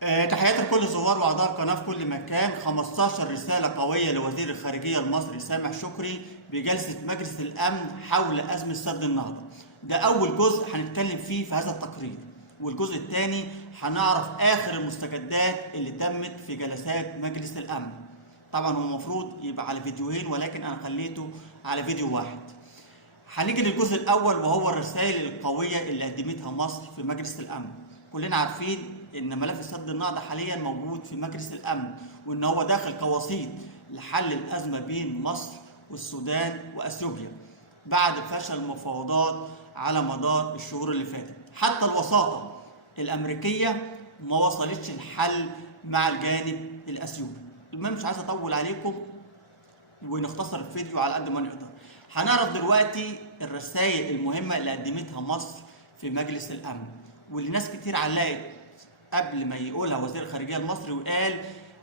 تحياتي لكل زوار واعضاء القناه في كل مكان. 15 رساله قويه لوزير الخارجيه المصري سامح شكري بجلسه مجلس الامن حول ازمه سد النهضه. ده اول جزء هنتكلم فيه في هذا التقرير، والجزء الثاني هنعرف اخر المستجدات اللي تمت في جلسات مجلس الامن. طبعا هو المفروض يبقى على فيديوهين، ولكن انا خليته على فيديو واحد. هنيجي للجزء الاول وهو الرسائل القويه اللي قدمتها مصر في مجلس الامن. كلنا عارفين ان ملف سد النهضه حاليا موجود في مجلس الامن، وان هو داخل كوسيط لحل الازمه بين مصر والسودان واثيوبيا بعد فشل المفاوضات على مدار الشهور اللي فاتت. حتى الوساطه الامريكيه ما وصلتش الحل مع الجانب الاثيوبي. المهم مش عايز اطول عليكم ونختصر الفيديو على قد ما نقدر. هنعرف دلوقتي الرسائل المهمه اللي قدمتها مصر في مجلس الامن، واللي ناس كتير علقت قبل ما يقولها وزير الخارجيه المصري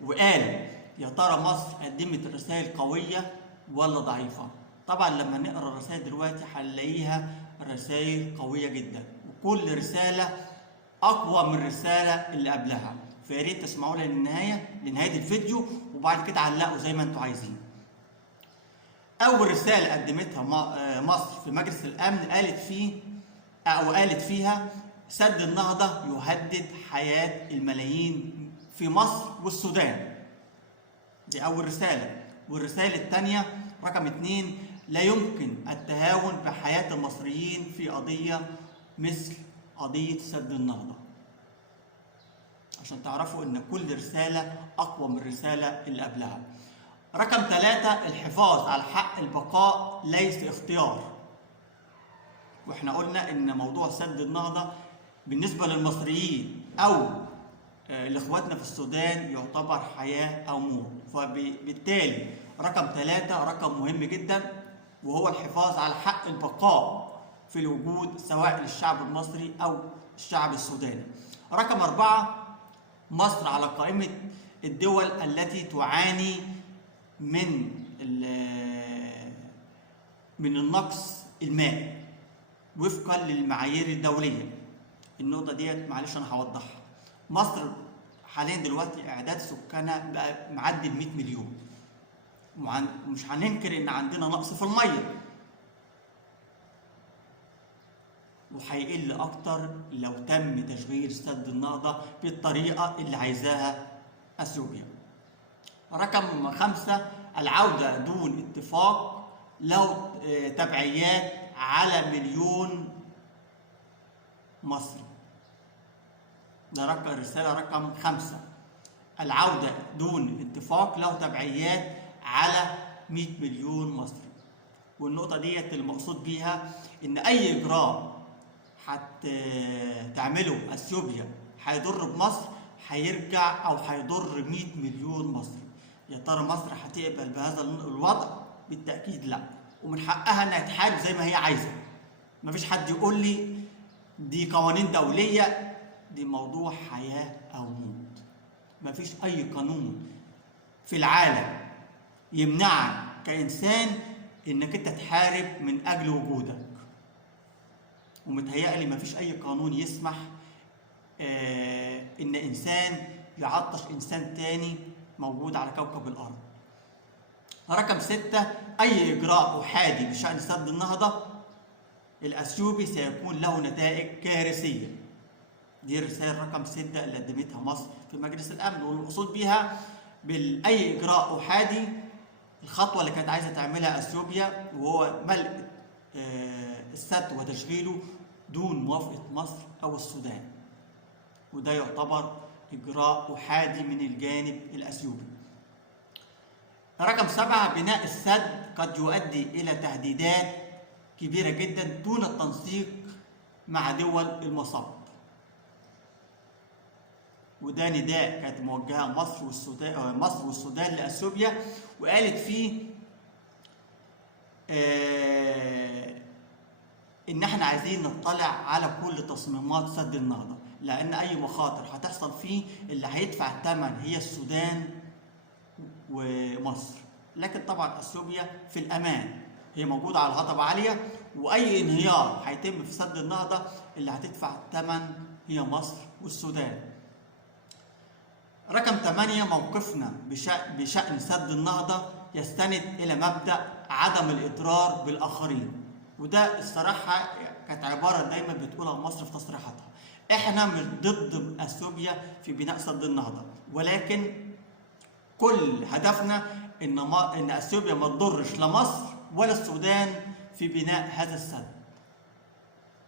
وقال يا ترى مصر قدمت رسائل قويه ولا ضعيفه؟ طبعا لما نقرا الرسائل دلوقتي هنلاقيها رسائل قويه جدا، وكل رساله اقوى من الرساله اللي قبلها. فيا ريت تسمعوا لي لنهايه الفيديو، وبعد كده علقوا زي ما انتم عايزين. اول رساله قدمتها مصر في مجلس الامن قالت فيها سد النهضه يهدد حياه الملايين في مصر والسودان. دي اول رساله. والرساله الثانيه رقم 2، لا يمكن التهاون بحياه المصريين في قضيه مثل قضيه سد النهضه. عشان تعرفوا ان كل رساله اقوى من الرساله اللي قبلها. رقم 3، الحفاظ على حق البقاء ليس اختيار. واحنا قلنا ان موضوع سد النهضه بالنسبه للمصريين او لاخواتنا في السودان يعتبر حياه او موت. فبالتالي رقم 3 رقم مهم جدا، وهو الحفاظ على حق البقاء في الوجود سواء للشعب المصري او الشعب السوداني. رقم 4، مصر على قائمه الدول التي تعاني من النقص المائي وفقا للمعايير الدوليه. النقطه ديت معلش انا هوضحها. مصر حاليا دلوقتي اعداد سكانها بقى معدي ال 100 مليون، ومش هننكر ان عندنا نقص في الميه، وهيقل اكتر لو تم تشغيل سد النهضه بالطريقه اللي عايزاها اثيوبيا. رقم 5، العودة دون اتفاق له تبعيات على مليون مصري. ده الرسالة رقم 5، العودة دون اتفاق له تبعيات على 100 مليون مصري. والنقطة ديت المقصود بيها إن أي إجراء هتعمله أثيوبيا هيضر بمصر هيرجع أو هيضر 100 مليون مصري. يا ترى مصر هتقبل بهذا الوضع؟ بالتأكيد لا، ومن حقها انها تحارب زي ما هي عايزة. مفيش حد يقول لي دي قوانين دولية، دي موضوع حياة أو موت. مفيش أي قانون في العالم يمنعك كإنسان إنك أنت تحارب من أجل وجودك. ومتهيألي مفيش أي قانون يسمح إن إنسان يعطش إنسان تاني موجود على كوكب الأرض. رقم 6، أي إجراء أحادي بشأن سد النهضة الأثيوبي سيكون له نتائج كارثية. دي الرسالة رقم 6 اللي قدمتها مصر في مجلس الأمن، والمقصود بيها بأي إجراء أحادي الخطوة اللي كانت عايزة تعملها أثيوبيا، وهو ملء السد وتشغيله دون موافقة مصر أو السودان. وده يعتبر إجراء أحادي من الجانب الأثيوبي. رقم 7، بناء السد قد يؤدي إلى تهديدات كبيرة جدا دون التنسيق مع دول المصب. وده نداء كانت موجهة مصر والسودان لأثيوبيا، وقالت فيه إن احنا عايزين نطلع على كل تصميمات سد النهضة، لأن أي مخاطر هتحصل فيه اللي هيدفع الثمن هي السودان ومصر. لكن طبعا أثيوبيا في الأمان، هي موجودة على هضبة عالية، وأي انهيار هيتم في سد النهضة اللي هتدفع الثمن هي مصر والسودان. رقم 8، موقفنا بشأن سد النهضة يستند إلى مبدأ عدم الإضرار بالآخرين. وده الصراحة كانت عبارة دايما بتقولها مصر في تصريحاتها. احنا مش ضد اثيوبيا في بناء سد النهضة، ولكن كل هدفنا ان اثيوبيا ما تضرش لا مصر ولا السودان في بناء هذا السد.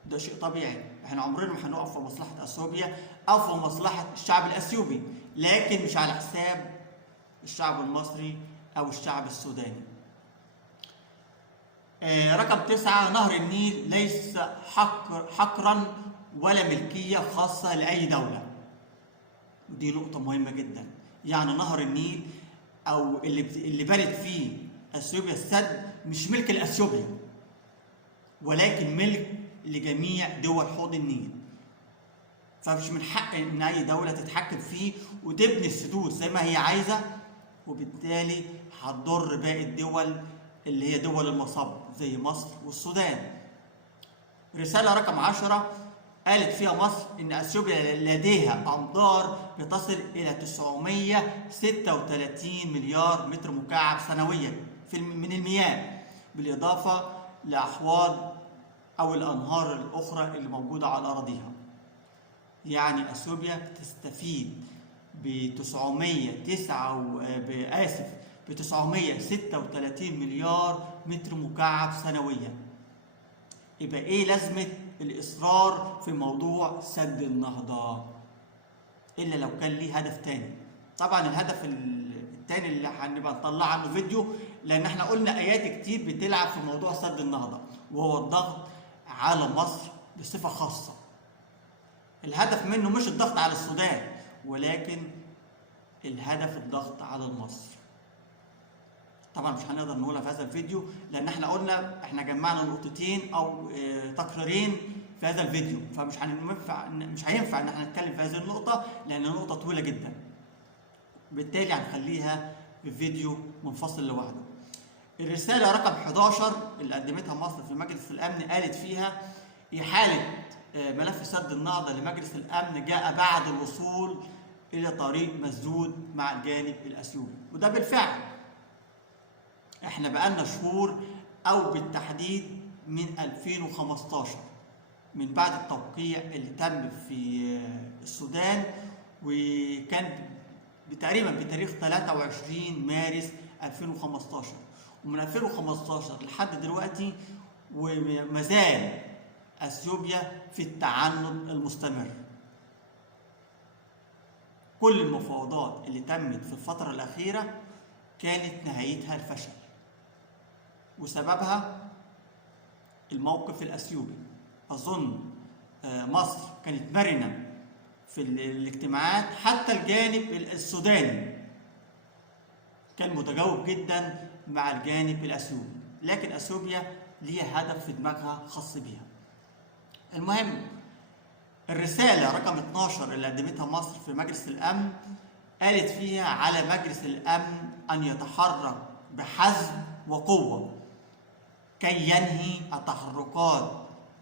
ده شيء طبيعي، احنا عمرنا ما هنقف في مصلحة اثيوبيا او في مصلحة الشعب الاثيوبي، لكن مش على حساب الشعب المصري او الشعب السوداني. رقم 9، نهر النيل ليس حقرا ولا ملكية خاصة لأي دولة. ودي نقطة مهمة جدا. يعني نهر النيل أو اللي بنت فيه أثيوبيا السد مش ملك الأثيوبي، ولكن ملك لجميع دول حوض النيل. فمش من حق إن أي دولة تتحكم فيه وتبني السدود زي ما هي عايزة، وبالتالي هتضر باقي الدول اللي هي دول المصب زي مصر والسودان. رسالة رقم 10 قالت فيها مصر إن أثيوبيا لديها أمطار بتصل إلى 936 مليار متر مكعب سنويا من المياه، بالإضافة لأحواض أو الأنهار الأخرى اللي موجودة على أراضيها. يعني أثيوبيا بتستفيد ب 936 مليار متر مكعب سنويا. يبقى ايه لازمة الإصرار في موضوع سد النهضة إلا لو كان ليه هدف تاني؟ طبعا الهدف التاني اللي هنبقى نطلع عنه فيديو، لأن احنا قلنا آيات كتير بتلعب في موضوع سد النهضة، وهو الضغط على مصر بصفة خاصة. الهدف منه مش الضغط على السودان، ولكن الهدف الضغط على مصر. طبعا مش هنقدر نقولها في هذا الفيديو، لان احنا قلنا احنا جمعنا نقطتين او تقريرين في هذا الفيديو، فمش هينفع ان احنا نتكلم في هذه النقطه لان النقطه طويله جدا. بالتالي هنخليها في فيديو منفصل لوحده. الرساله رقم 11 اللي قدمتها مصر في مجلس الامن قالت فيها احاله ملف سد النهضه لمجلس الامن جاء بعد الوصول الى طريق مسدود مع الجانب الاثيوبي، وده بالفعل احنا بقالنا شهور او بالتحديد من 2015 من بعد التوقيع اللي تم في السودان، وكان تقريبا بتاريخ 23 مارس 2015. ومن 2015 لحد دلوقتي وما زال اثيوبيا في التعنت المستمر. كل المفاوضات اللي تمت في الفترة الأخيرة كانت نهايتها الفشل، وسببها الموقف الأثيوبي. أظن مصر كانت مرنة في الاجتماعات، حتى الجانب السوداني كان متجاوب جدا مع الجانب الأثيوبي، لكن أثيوبيا ليها هدف في دماغها خاص بيها. المهم، الرسالة رقم 12 اللي قدمتها مصر في مجلس الأمن قالت فيها على مجلس الأمن أن يتحرك بحزم وقوة كي ينهي التحركات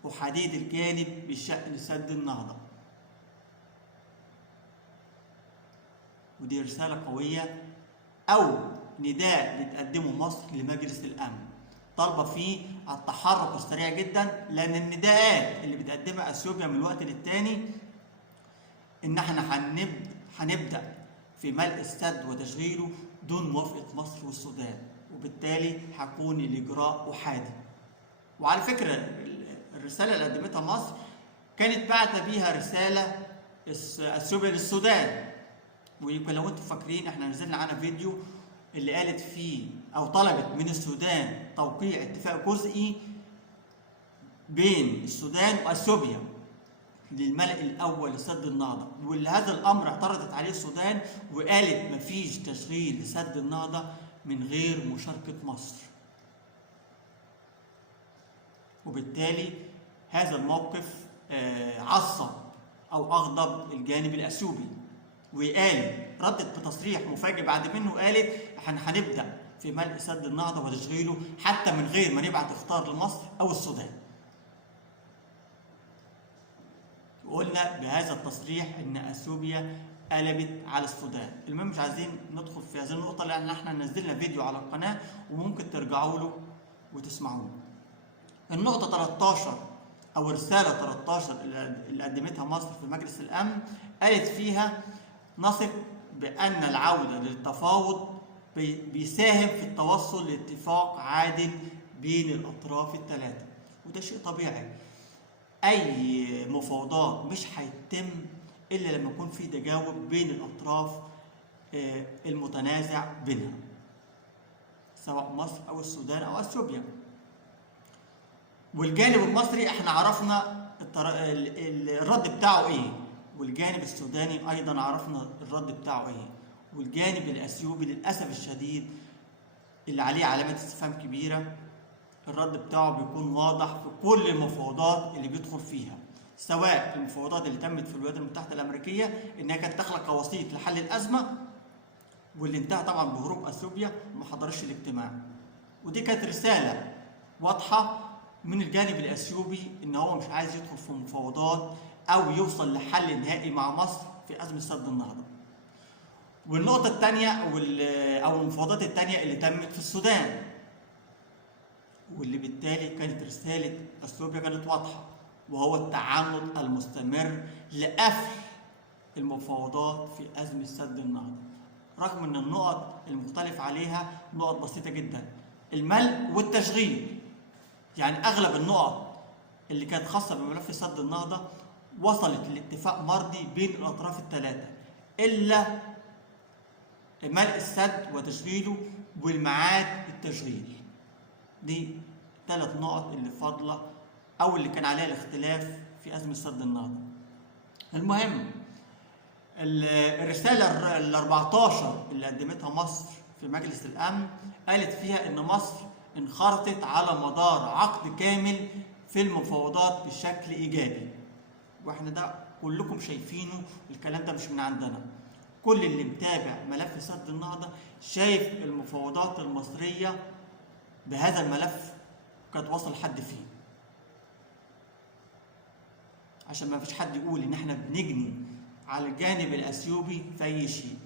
وحديد الجانب بشأن سد النهضة. ودي رسالة قوية أو نداء بتقدمه مصر لمجلس الأمن، طالبة فيه التحرك السريع جدا، لأن النداءات اللي بتقدمها أثيوبيا من وقت للتاني إن احنا هنبدأ في ملء السد وتشغيله دون موافقة مصر والسودان، وبالتالي هيكون الإجراء أحادي. وعلى فكرة الرسالة اللي قدمتها مصر كانت بعت بيها رسالة أثيوبيا للسودان، ويمكن لو انتم فاكرين احنا نزلنا عنها فيديو اللي قالت فيه او طلبت من السودان توقيع اتفاق جزئي بين السودان واثيوبيا للملء الاول لسد النهضه، واللي هذا الامر اعترضت عليه السودان وقالت مفيش تشغيل لسد النهضه من غير مشاركه مصر. وبالتالي هذا الموقف عصب او اغضب الجانب الاثيوبي، وقالت ردت بتصريح مفاجئ بعد منه، قالت احنا هنبدا في ملء سد النهضه وتشغيله حتى من غير ما نبعت اخطار لمصر او السودان. وقلنا بهذا التصريح ان اثيوبيا قلبت على السودان. المهم مش عايزين ندخل في هذه النقطة لأن احنا نزلنا فيديو على القناة وممكن ترجعوا له وتسمعوه. النقطة 13 أو رسالة 13 اللي قدمتها مصر في مجلس الأمن، قالت فيها نثق بأن العودة للتفاوض بيساهم في التوصل لاتفاق عادل بين الأطراف الثلاثة، وده شيء طبيعي. أي مفاوضات مش هيتم إلا لما يكون في تجاوب بين الأطراف المتنازع بينها، سواء مصر أو السودان أو أثيوبيا. والجانب المصري احنا عرفنا الرد بتاعه ايه، والجانب السوداني ايضا عرفنا الرد بتاعه ايه، والجانب الاثيوبي للاسف الشديد اللي عليه علامات استفهام كبيره الرد بتاعه بيكون واضح في كل المفاوضات اللي بيدخل فيها، سواء المفاوضات اللي تمت في الولايات المتحده الامريكيه انها كانت تخلق كوسيط لحل الازمه، واللي انتهى طبعا بهروب اثيوبيا وما حضرش الاجتماع. ودي كانت رساله واضحه من الجانب الاثيوبي ان هو مش عايز يدخل في مفاوضات او يوصل لحل نهائي مع مصر في ازمه سد النهضه. والنقطه الثانيه او المفاوضات الثانيه اللي تمت في السودان، واللي بالتالي كانت رساله اثيوبيا كانت واضحه، وهو التعامد المستمر لقفل المفاوضات في ازمه سد النهضه، رغم ان النقط المختلف عليها نقط بسيطه جدا، الملء والتشغيل. يعني اغلب النقط اللي كانت خاصه بملف سد النهضه وصلت لاتفاق مرضي بين الاطراف الثلاثه، الا ملء السد وتشغيله والميعاد التشغيل. دي 3 نقط اللي فاضله او اللي كان عليها الاختلاف في ازمه سد النهضه. المهم الرساله ال 14 اللي قدمتها مصر في مجلس الامن قالت فيها ان مصر انخرطت على مدار عقد كامل في المفاوضات بشكل ايجابي، واحنا ده كلكم شايفينه، الكلام ده مش من عندنا. كل اللي متابع ملف سد النهضه شايف المفاوضات المصريه بهذا الملف كانت واصل لحد فين، عشان ما فيش حد يقول ان احنا بنجني على الجانب الاثيوبي في اي شيء.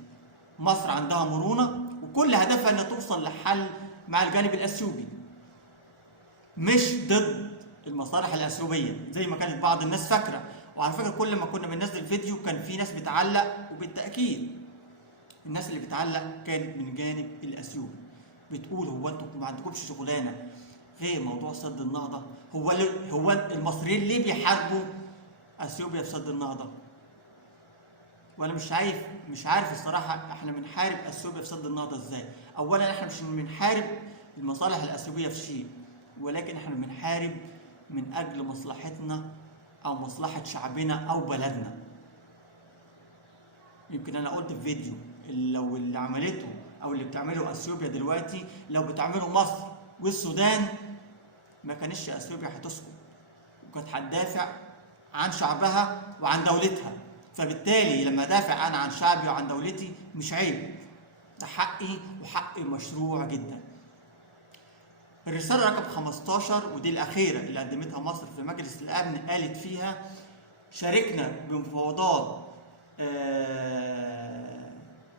مصر عندها مرونه وكل هدفها انها توصل لحل مع الجانب الاثيوبي، مش ضد المصالح الاثيوبيه زي ما كانت بعض الناس فاكره. وعلى فكره كل ما كنا بننزل فيديو كان في ناس بتعلق، وبالتاكيد الناس اللي بتعلق كانت من الجانب الاثيوبي، بتقول هو انتوا ما عندكمش شغلانه غير موضوع سد النهضه؟ هو المصريين ليه بيحاربوا اثيوبيا في سد النهضه؟ وانا مش عارف الصراحه احنا بنحارب اثيوبيا في سد النهضه ازاي. اولا احنا مش بنحارب المصالح الاثيوبيه في شيء، ولكن احنا بنحارب من اجل مصلحتنا او مصلحه شعبنا او بلدنا. يمكن انا قلت في فيديو لو اللي عملته او اللي بتعمله اثيوبيا دلوقتي لو بتعمله مصر والسودان ما كانش اثيوبيا هتسكت، وكانت هتدافع عن شعبها وعن دولتها. فبالتالي لما دافع انا عن شعبي وعن دولتي مش عيب، ده حقي وحق مشروع جدا. الرساله رقم 15 ودي الاخيره اللي قدمتها مصر في مجلس الامن قالت فيها شاركنا بمفاوضات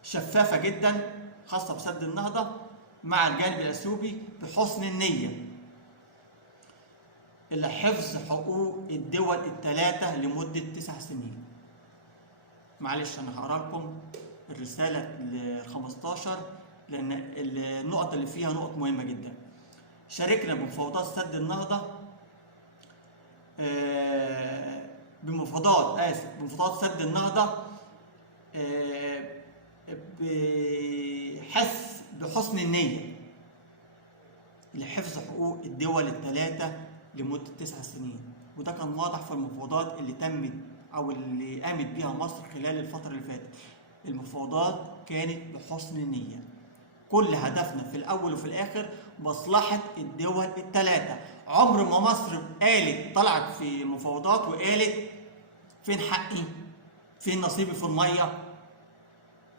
شفافه جدا خاصه بسد النهضه مع الجانب الاثيوبي بحسن النيه الى حفظ حقوق الدول الثلاثه لمده 9 سنين. معلش انا هقرا لكم الرساله ال 15 لان النقط اللي فيها نقط مهمه جدا. شاركنا بمفاوضات سد النهضه بمفاوضات سد النهضه بحسن النيه لحفظ حقوق الدول الثلاثه لمده 9 سنين. وده كان واضح في المفاوضات اللي تمت او اللي قامت بيها مصر خلال الفتره اللي فاتت. المفاوضات كانت بحسن النيه، كل هدفنا في الاول وفي الاخر مصلحه الدول الثلاثه. عمر ما مصر طلعت في مفاوضات وقالت فين حقي، فين نصيبي في الميه.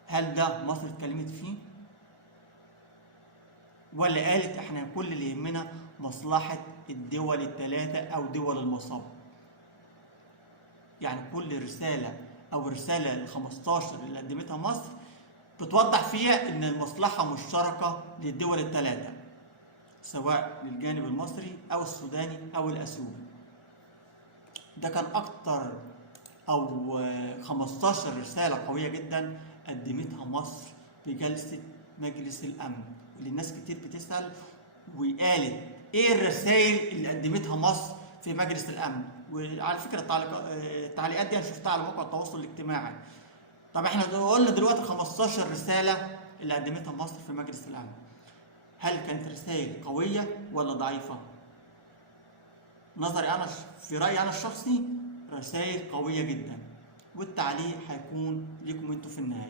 هل ده مصر اتكلمت فيه؟ ولا قالت احنا كل اللي يهمنا مصلحه الدول الثلاثه او دول المصاب؟ يعني كل رساله او الرساله ال 15 اللي قدمتها مصر بتوضح فيها ان المصلحه مشتركه للدول الثلاثه، سواء للجانب المصري او السوداني او الاثيوبي. ده كان اكتر او 15 رساله قويه جدا قدمتها مصر في جلسه مجلس الامن، اللي الناس كتير بتسال وقالت ايه الرسائل اللي قدمتها مصر في مجلس الامن. وعلى فكره التعليقات دي انا شفتها على مواقع التواصل الاجتماعي. طب احنا قلنا دلوقتي 15 رساله اللي قدمتها مصر في مجلس الامن، هل كانت رسائل قويه ولا ضعيفه؟ نظري انا في رايي انا الشخصي رسائل قويه جدا، والتعليق هيكون لكم انتوا في النهايه.